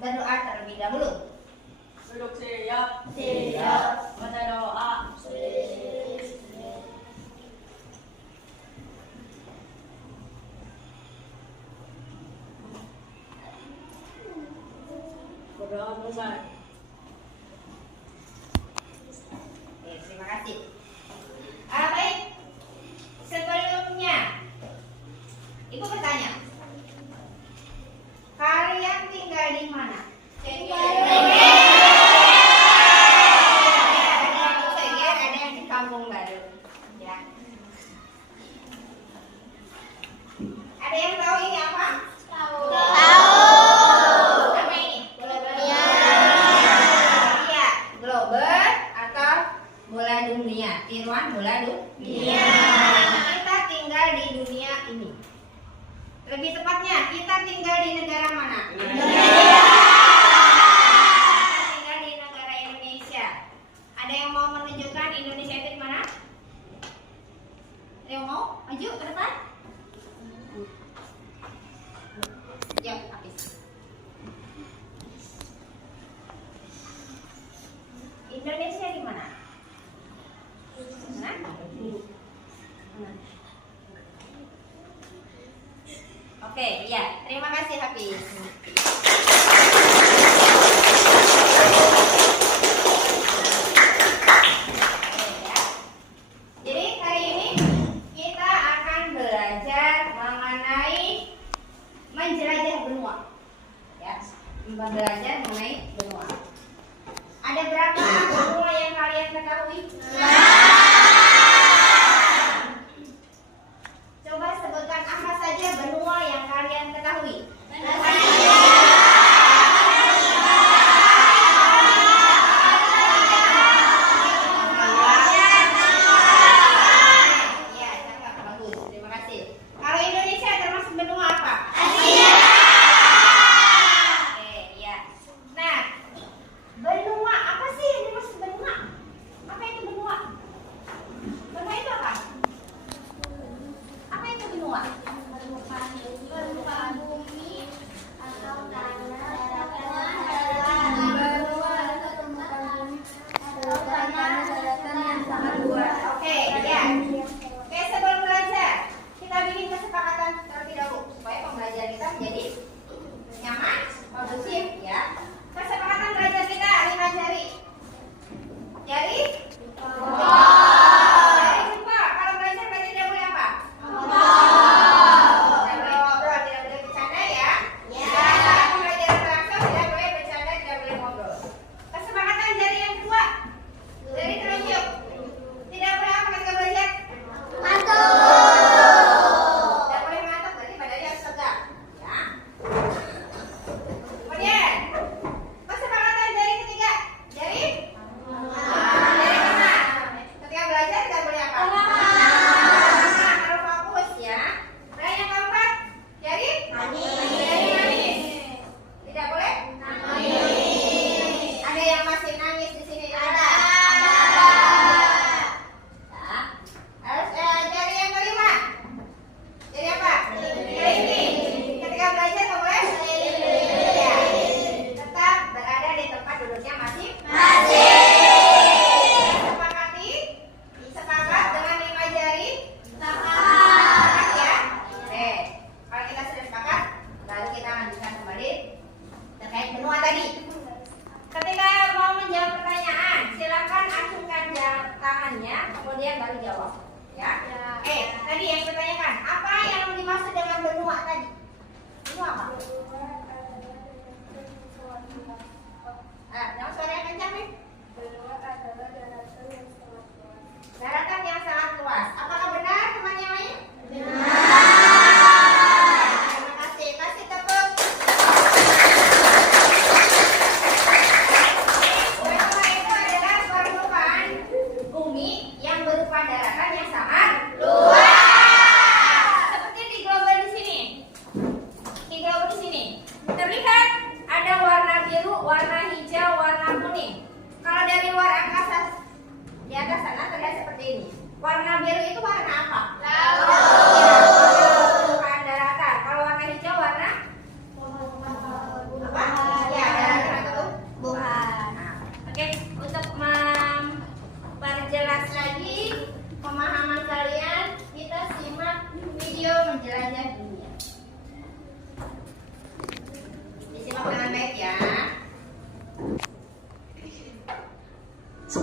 berdoa terlebih dahulu. Duduk siap. Siap. Baca doa. Berdoa mulai. Oke, terima kasih. Baik, sebelumnya Ibu bertanya, kalian tinggal di mana? Ada yang di Kampung Baru. Ya. Ada yang tahu ini apa? Tahu. Apa ini? Iya, globe atau bola dunia. Tiruan bola dunia. Kita tinggal di dunia ini. Lebih tepatnya, kita tinggal di negara mana? Kita tinggal di negara Indonesia. Ada yang mau menunjukkan Indonesia itu di mana? Ada yang mau? Maju ke depan. Yuk, habis. Indonesia di mana? Mana? Oke, iya. Terima kasih, Hafiz. Jadi hari ini kita akan belajar mengenai menjelajah benua. Ya, belajar mengenai benua. Ada berapa benua yang kalian ketahui? Coba sebutkan apa saja benua yang kalian ketahui. Ya, cakep, bagus. Terima kasih. Kalau Indonesia termasuk benua apa? Asia. Oke, ya. Nah, benua apa sih yang dimaksud benua? Apa itu benua? Benua itu apa? Apa itu benua? Permukaan bumi atau tanah daratan yang sangat luas. Oke, ya. Oke, sebelum belajar, kita bikin kesepakatan terlebih dahulu supaya pembelajaran kita menjadi nyaman, kondusif, ya. Kesepakatan belajar kita 5 jari. Jari? Jari jempol. Kalau belajar berarti tidak boleh apa? Tidak boleh ngobrol, tidak boleh bercanda, ya. Pembelajaran langsung tidak boleh bercanda, tidak boleh ngobrol. Kesepakatan jari yang kedua. Jari telunjuk. Tidak boleh apa ketika belajar? Tidak boleh ngantuk, berarti badannya harus tegak. Ya. Kemudian, kesepakatan jari ketiga. Jari? Jari kanan. Ketika belajar tidak boleh apa? Harus fokus, ya. Nah, yang keempat. Jari? Jari manis. Tidak boleh? Ada yang masih nangis di sini? Ada. Ya. Harus jari yang kelima. Jari apa? Kelingking. Ketika belajar nggak boleh? Ya. Tetap berada di tempat duduknya masing-masing. Sepakat dengan 5 jari? Sepakat, ya. Oke. Kalau kita sudah sepakat, baru kita lanjutkan kembali terkait benua tadi. Ketika mau menjawab pertanyaan, silakan acungkan tangannya, kemudian baru jawab. Ya. Tadi yang ditanyakan, apa yang dimaksud dengan benua tadi? Benua apa? Jangan suara yang kencang nih. Daratan yang sangat luas. Apakah benar teman yang lain? Terima kasih. Kasih tepuk. Benua itu adalah permukaan bumi yang berupa daratan yang sangat luas. Seperti di global di sini. Di global di sini.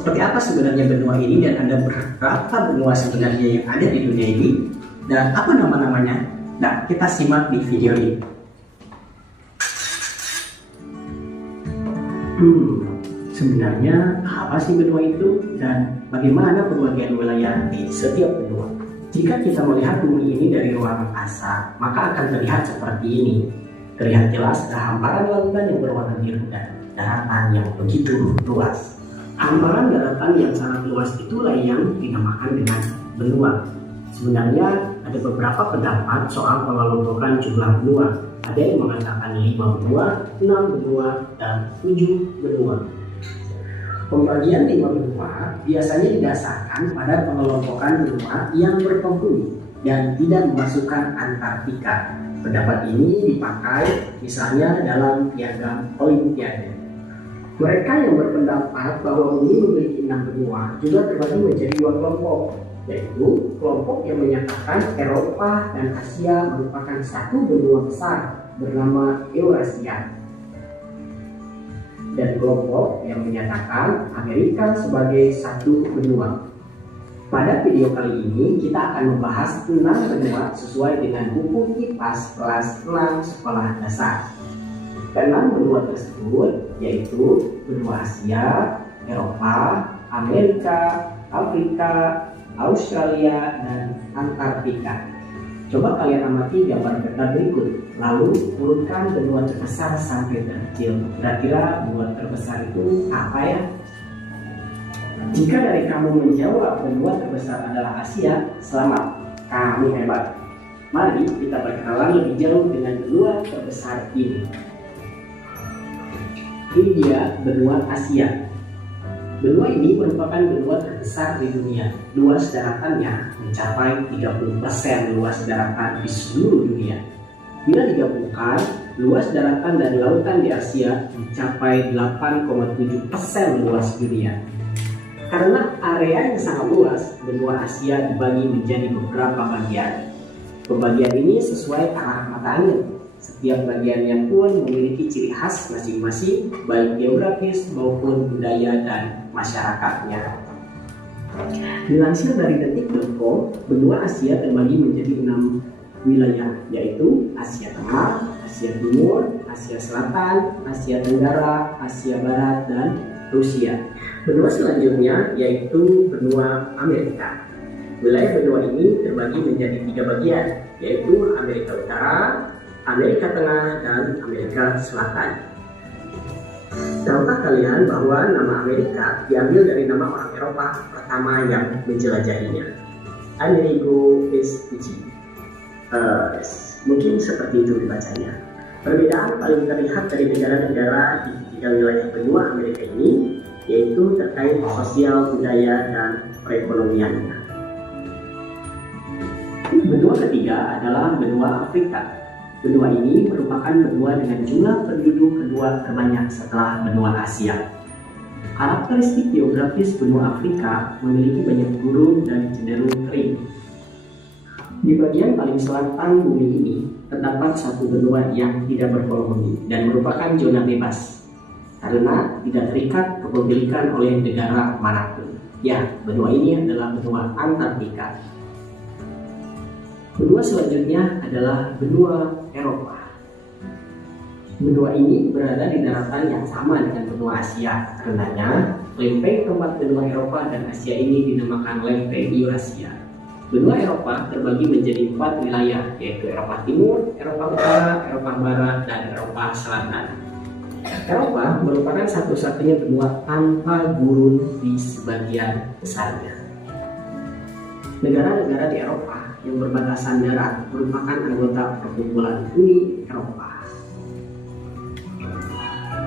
Seperti apa sebenarnya benua ini dan ada berapa benua sebenarnya yang ada di dunia ini dan apa nama-namanya? Nah, kita simak di video ini. Sebenarnya apa sih benua itu dan bagaimana pembagian wilayah di setiap benua? Jika kita melihat bumi ini dari ruang angkasa, maka akan terlihat seperti ini. Terlihat jelas ada hamparan lautan yang berwarna biru dan daratan yang begitu luas. Hamparan daratan yang sangat luas itulah yang dinamakan dengan benua. Sebenarnya ada beberapa pendapat soal pengelompokan jumlah benua. Ada yang mengatakan 5 benua, 6 benua, dan 7 benua. Pembagian 5 benua biasanya didasarkan pada pengelompokan benua yang berpenghuni dan tidak memasukkan Antartika. Pendapat ini dipakai misalnya dalam piagam Olimpiade. Mereka yang berpendapat bahwa bumi memiliki 6 benua juga terbagi menjadi 2 kelompok, yaitu kelompok yang menyatakan Eropa dan Asia merupakan satu benua besar bernama Eurasia, dan kelompok yang menyatakan Amerika sebagai satu benua. Pada video kali ini kita akan membahas 6 benua sesuai dengan buku IPAS kelas 6 sekolah dasar. Keenam benua tersebut yaitu benua Asia, Eropa, Amerika, Afrika, Australia, dan Antartika. Coba kalian amati gambar peta berikut, lalu urutkan benua terbesar sampai terkecil. Kira-kira benua terbesar itu apa ya? Jika dari kamu menjawab benua terbesar adalah Asia, selamat, kamu hebat. Mari kita berkenalan lebih jauh dengan benua terbesar ini. Ini dia benua Asia. Benua ini merupakan benua terbesar di dunia. Luas daratannya mencapai 30% luas daratan di seluruh dunia. Bila digabungkan, luas daratan dan lautan di Asia mencapai 8,7% luas dunia. Karena area yang sangat luas, benua Asia dibagi menjadi beberapa bagian. Pembagian ini sesuai arah mata angin. Setiap bagiannya pun memiliki ciri khas masing-masing, baik geografis maupun budaya dan masyarakatnya. Dilansir dari detik.com, benua Asia terbagi menjadi 6 wilayah, yaitu Asia Tengah, Asia Timur, Asia Selatan, Asia Tenggara, Asia Barat, dan Rusia. Benua selanjutnya yaitu benua Amerika. Wilayah benua ini terbagi menjadi 3 bagian, yaitu Amerika Utara, Amerika Tengah, dan Amerika Selatan. Tahukah kalian bahwa nama Amerika diambil dari nama orang Eropa pertama yang menjelajahinya? Amerigo Vespucci. Mungkin seperti itu dibacanya. Perbedaan paling terlihat dari negara-negara di 3 wilayah benua Amerika ini yaitu terkait sosial, budaya, dan perekonomiannya. Benua ketiga adalah benua Afrika. Benua ini merupakan benua dengan jumlah penduduk kedua terbanyak setelah benua Asia. Karakteristik geografis benua Afrika memiliki banyak gurun dan cenderung kering. Di bagian paling selatan bumi ini terdapat satu benua yang tidak berpenghuni dan merupakan zona bebas karena tidak terikat kepemilikan oleh negara manapun. Ya, benua ini adalah benua Antartika. Benua selanjutnya adalah benua Eropa. Benua ini berada di daratan yang sama dengan benua Asia. Karenanya, lempeng tempat benua Eropa dan Asia ini dinamakan lempeng Eurasia. Benua Eropa terbagi menjadi 4 wilayah, yaitu Eropa Timur, Eropa Utara, Eropa Barat, dan Eropa Selatan. Eropa merupakan satu-satunya benua tanpa gurun di sebagian besarnya. Negara-negara di Eropa yang berbatasan darat merupakan anggota perkumpulan Uni Eropa.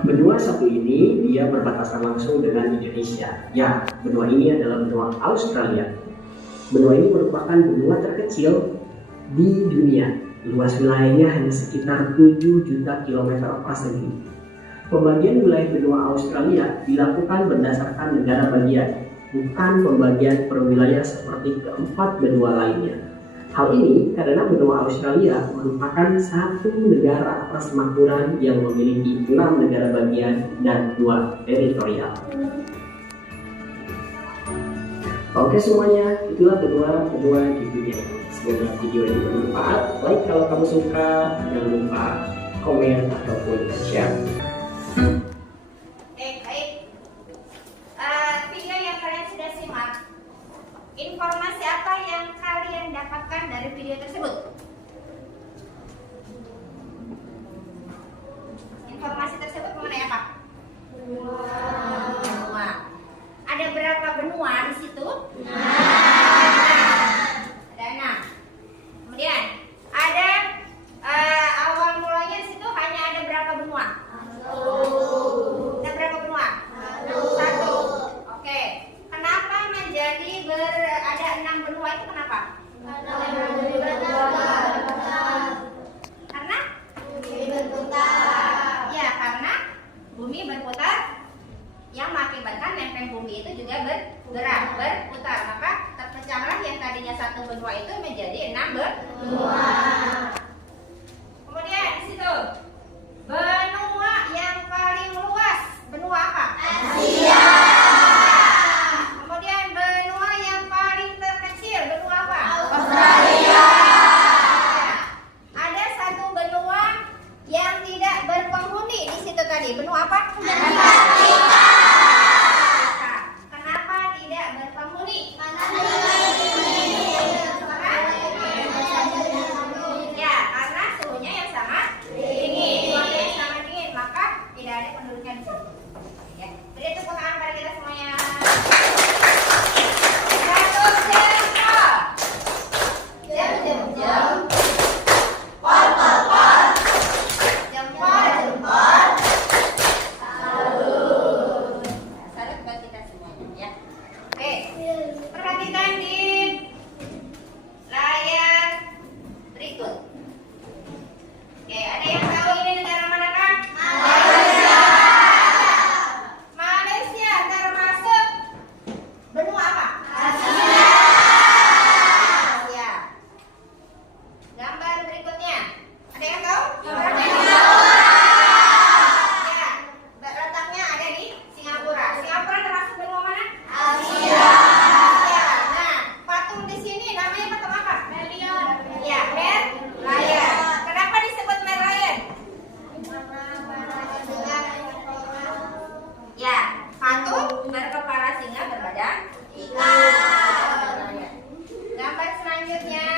Benua satu ini dia berbatasan langsung dengan Indonesia. Ya, benua ini adalah benua Australia. Benua ini merupakan benua terkecil di dunia. Luas wilayahnya hanya sekitar 7 juta kilometer persegi. Pembagian wilayah benua Australia dilakukan berdasarkan negara bagian, bukan pembagian per wilayah seperti keempat benua lainnya. Hal ini karena benua Australia merupakan satu negara persemakmuran yang memiliki 6 negara bagian dan 2 teritorial. Oke semuanya, itulah benua di dunia ini. Semoga video ini bermanfaat. Like kalau kamu suka, jangan lupa komen ataupun share. Baik. Video yang kalian sudah simak, informasi apa yang kalian dapatkan dari video tersebut? Informasi tersebut mengenai apa? Benua. Ada berapa benua di situ? Ada 6. Kemudian ada awal mulanya di situ hanya ada berapa benua? Ada berapa benua? 1. Oke. Kenapa menjadi ada 6 benua itu kenapa? Karena ya, karena bumi berputar yang mengakibatkan lempeng bumi itu juga bergerak, berputar. Maka terpecahlah yang tadinya 1 benua itu menjadi 6 benua. Kemudian di situ benua yang paling luas, benua apa? Asia. Kemudian benua yang paling terkecil, benua apa? Australia. Ada 1 benua yang tidak berpenghuni di situ tadi. Benua apa? Antartika. Kenapa tidak berpenghuni? Ya, karena suhunya yang sangat dingin. Suhunya yang sangat dingin, maka tidak ada penduduknya di situ. Ya, beri tepuk tangan pada kita semuanya. Satu jempol. Jempol. Salut buat kita semuanya ya. Oke, perhatikan di layar berikut. Oke, ada yang tahu ini negara manakah? Malaysia termasuk benua apa? Asia. Gambar berikutnya. Ada yang tahu? Ya, letaknya ada di Singapura. Singapura termasuk benua mana? Asia. Ya, nah, patung di sini namanya patung apa? Merlion. Ya, Merlion. Kenapa disebut Merlion? Ya, patung berkepala singa berbadan ikan. Gambar selanjutnya.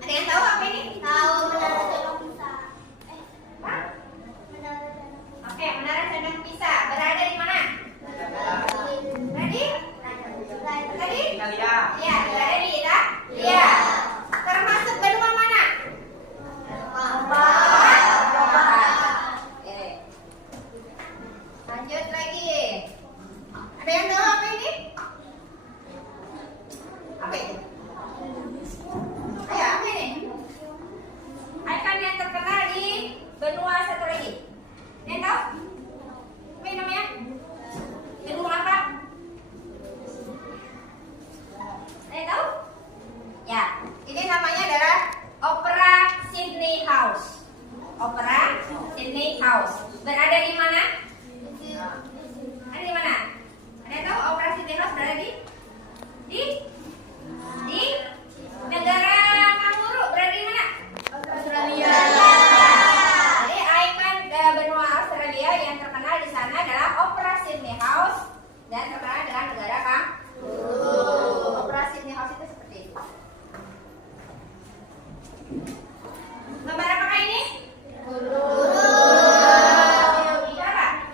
Ada yang tahu apa ini? Hah? Oke, Menara Candang Pisa berada di mana? Tadi? Italia. Ya, berada di Italia. Termasuk benua mana? Oke. Lanjut lagi. Ada yang tahu apa ini? Apa itu? Ya, apa ini? Ikon yang terkenal di benua satu lagi. Ada yang tahu? Apa ini namanya? Benua apa? Ada yang tahu? Ya, ini namanya adalah Opera Sydney House. Opera Sydney House. Berada di mana? Ada di mana? Ada yang tahu Opera Sydney House berada di negara kanguru. Berada di mana? Australia. Jadi ikon benua Australia yang terkenal di sana adalah Opera Sydney House dan terkenal dengan negara kanguru. Opera Sydney House itu seperti itu. Gambar apakah ini? Berapa?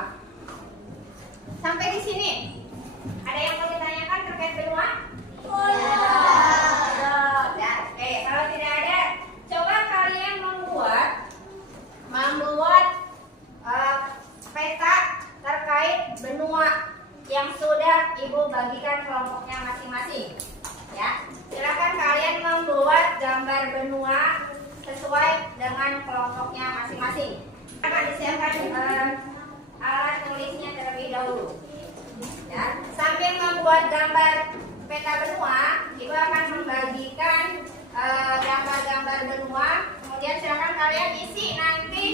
benua. Sampai di sini, ada yang mau ditanyakan terkait benua? Ya, oke. Kalau tidak ada, coba kalian membuat peta terkait benua yang sudah Ibu bagikan kelompoknya masing-masing. Ya, silakan kalian membuat gambar benua sesuai dengan kelompoknya masing-masing. Akan disiapkan alat tulisnya terlebih dahulu. Ya, sambil membuat gambar peta benua, Ibu akan membagikan gambar-gambar benua. Kemudian silakan kalian isi nanti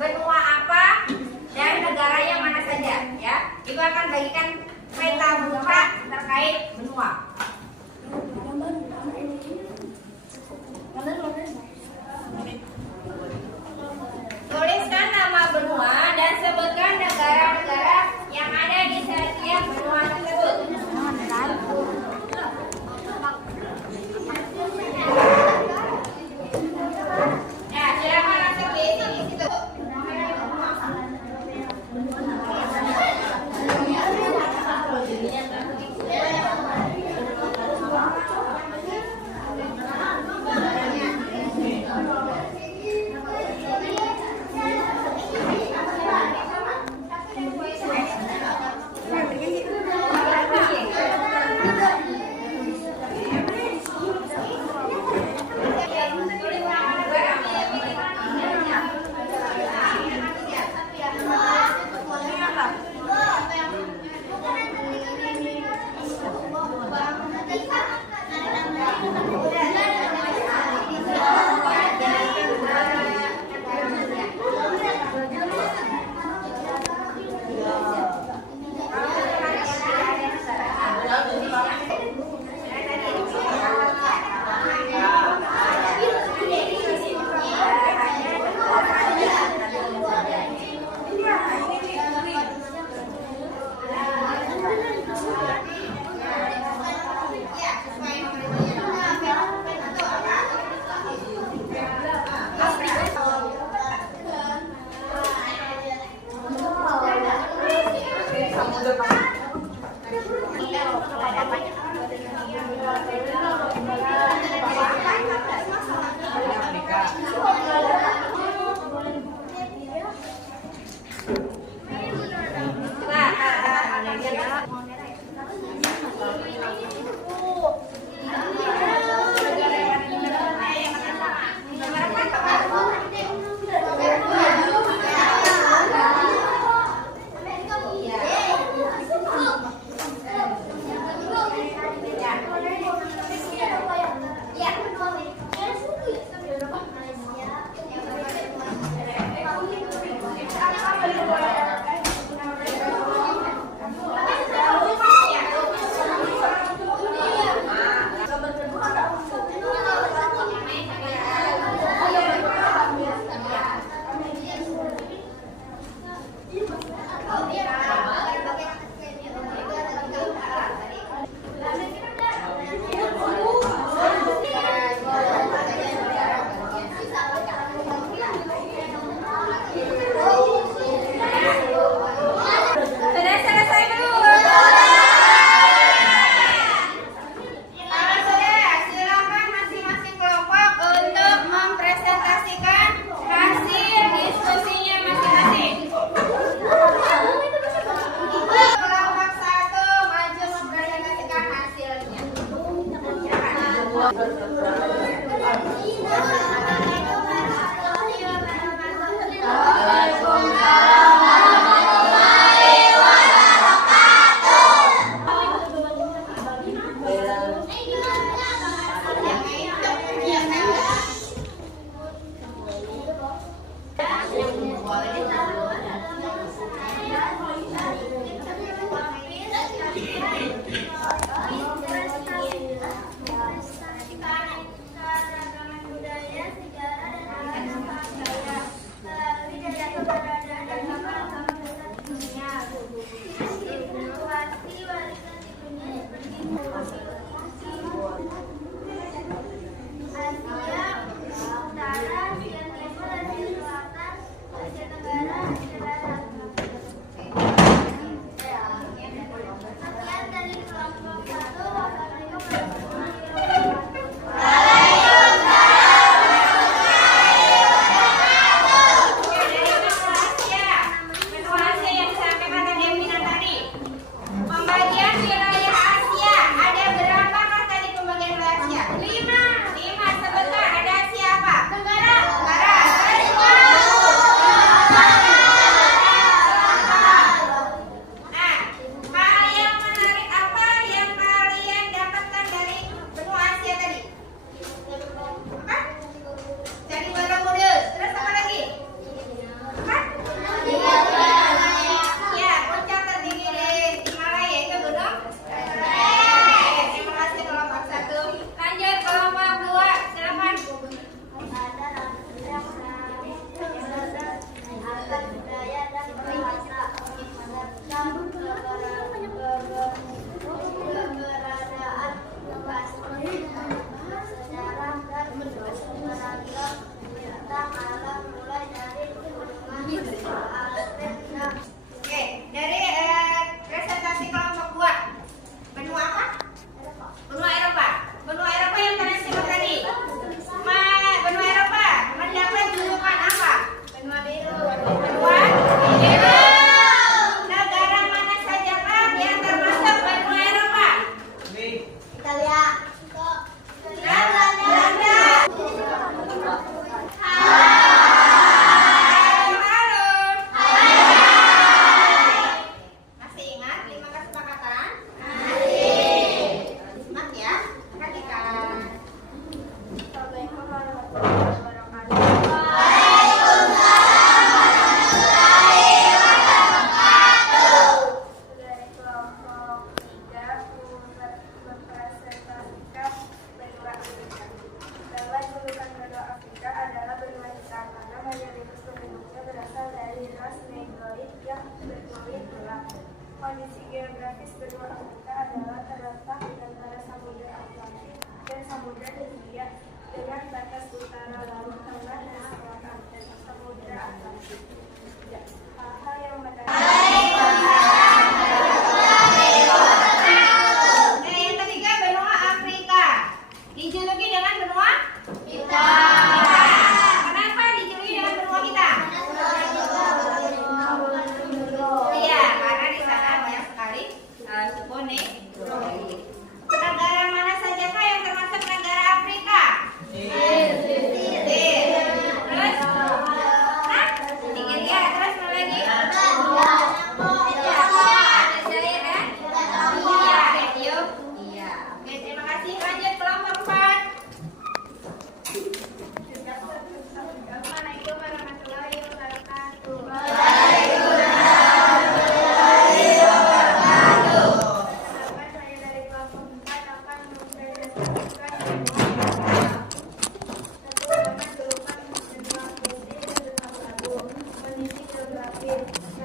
benua apa dan negaranya mana saja. Ya, Ibu akan bagikan peta buka terkait benua. Tuliskan nama benua dan sebutkan negara-negara yang ada di setiap benua tersebut. Nah, silakan langsung diisi di situ.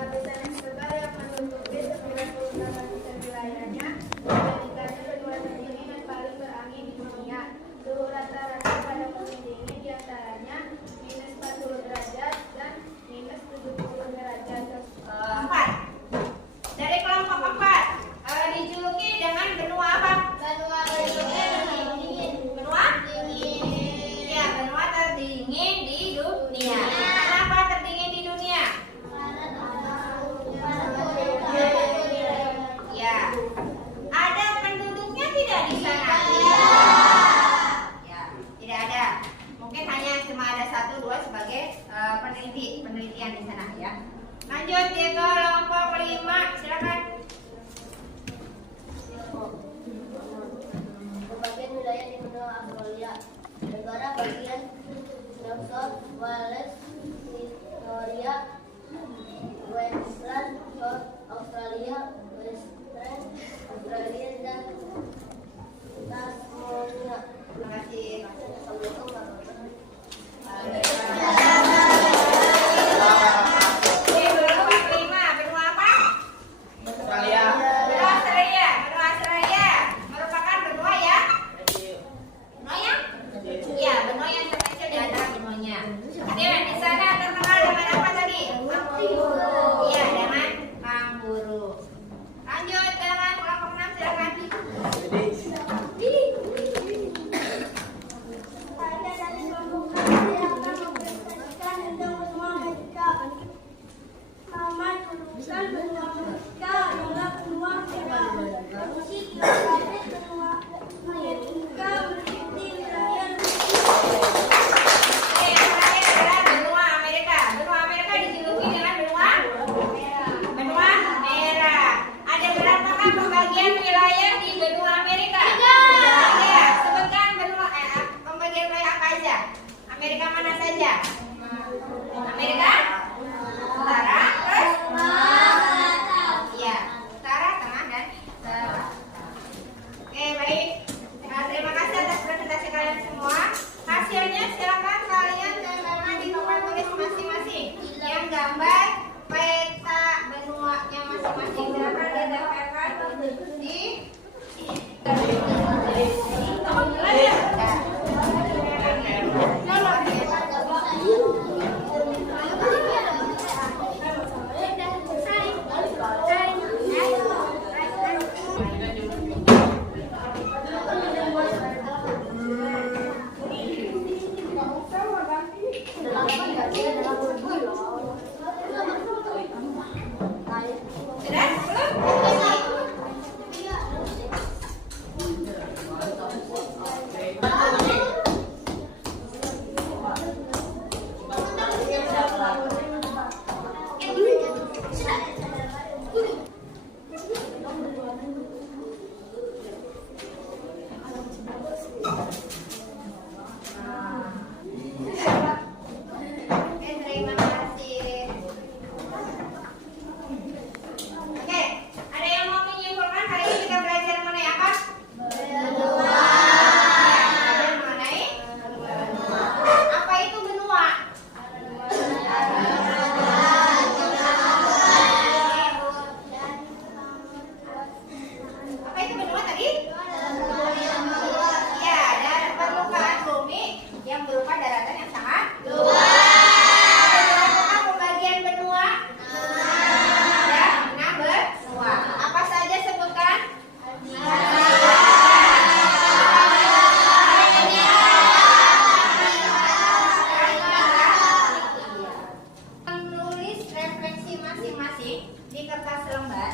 lapisan es tebal yang menutupi 98% wilayahnya, menjadikannya benua tertinggi dan paling berangin di dunia. Suhu rata-rata pada musim dingin diantaranya minus 40 derajat dan minus 70 derajat. 4. Dari kelompok 4 dijuluki dengan benua apa? Benua dingin. Benua dingin. Ya, benua terdingin di dunia. Kenapa terdingin di dunia? Ya. Ada penduduknya tidak di sana? Ya, tidak ada. Mungkin hanya cuma ada 1, 2 sebagai penelitian di sana ya. Lanjut ke kelompok 5, silakan. Pembagian wilayah di benua Australia. Negara bagian New South Wales, Victoria, Queensland, South Australia, Western Australia, dan Tasmania. Terima kasih. Assalamualaikum warahmatullahi Kelompok 5, benua apa? Australia. Benua Australia. Benua Australia merupakan benua ya? Benua yang? Ya, benua yang terkecil di antara benuanya. Kemudian di sana terkenal dengan apa tadi? Iya, dengan kanguru. Lanjut dengan kelompok 6, silakan. Ada dari kelompok kami yang akan mempresentasikan tentang benua Amerika. Nama jurusan benua Amerika adalah benua merah. Musik geografis benua Amerika meliputi wilayah Oke, yang terakhir adalah benua Amerika. Benua Amerika dijuluki dengan benua merah. Ada berapakah pembagian wilayah di benua Amerika? 3. Sebutkan pembagian wilayah apa aja? Amerika mana saja? Amerika Utara, terus? Iya, Utara, Tengah, dan Selatan. Oke, baik. Nah, terima kasih atas presentasi kalian semua. Hasilnya silakan kalian tempelkan di papan tulis masing-masing. Yang gambar peta benuanya masing-masing silakan ditempelkan di sudah? Oke, terima kasih. Oke, ada yang mau menyimpulkan hari ini kita belajar mengenai apa? Benua. Belajar mengenai apa itu benua? Apa itu benua tadi? Ya, dan permukaan bumi yang berupa daratan yang sangat luas. Berapakah pembagian benua? Ada 6 benua. Apa saja sebutkan? Menulis refleksi masing-masing di kertas lembar.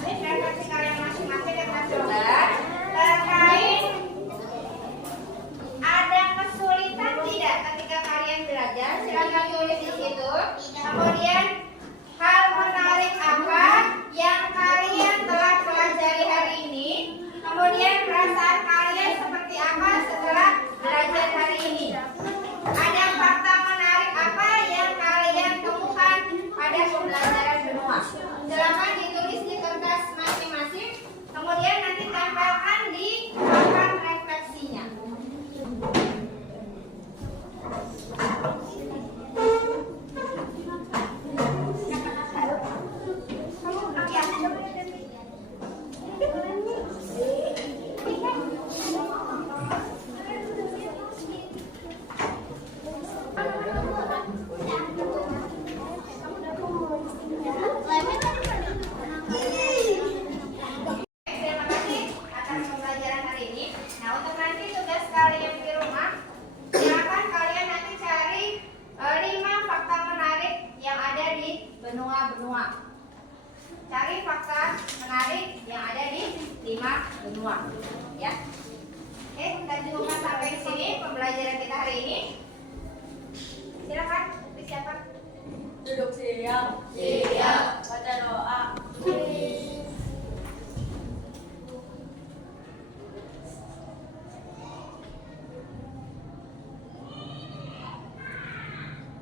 Menulis refleksi kalian masing-masing di kertas lembar terkait ada kesulitan tidak ketika kalian belajar, silakan tulis di situ. Kemudian hal menarik apa yang kalian telah pelajari hari ini? Kemudian perasaan kalian seperti apa setelah belajar hari ini? Ada fakta menarik apa yang kalian temukan pada pembelajaran benua? Silakan ditulis di kertas masing-masing. Kemudian nanti tempelkan di papan refleksinya. benua-benua. Cari fakta menarik yang ada di 5 benua. Ya. Oke, kita cukupkan sampai di sini pembelajaran kita hari ini. Silakan, siapa? Duduk siap. Baca doa.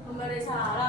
Memberi salam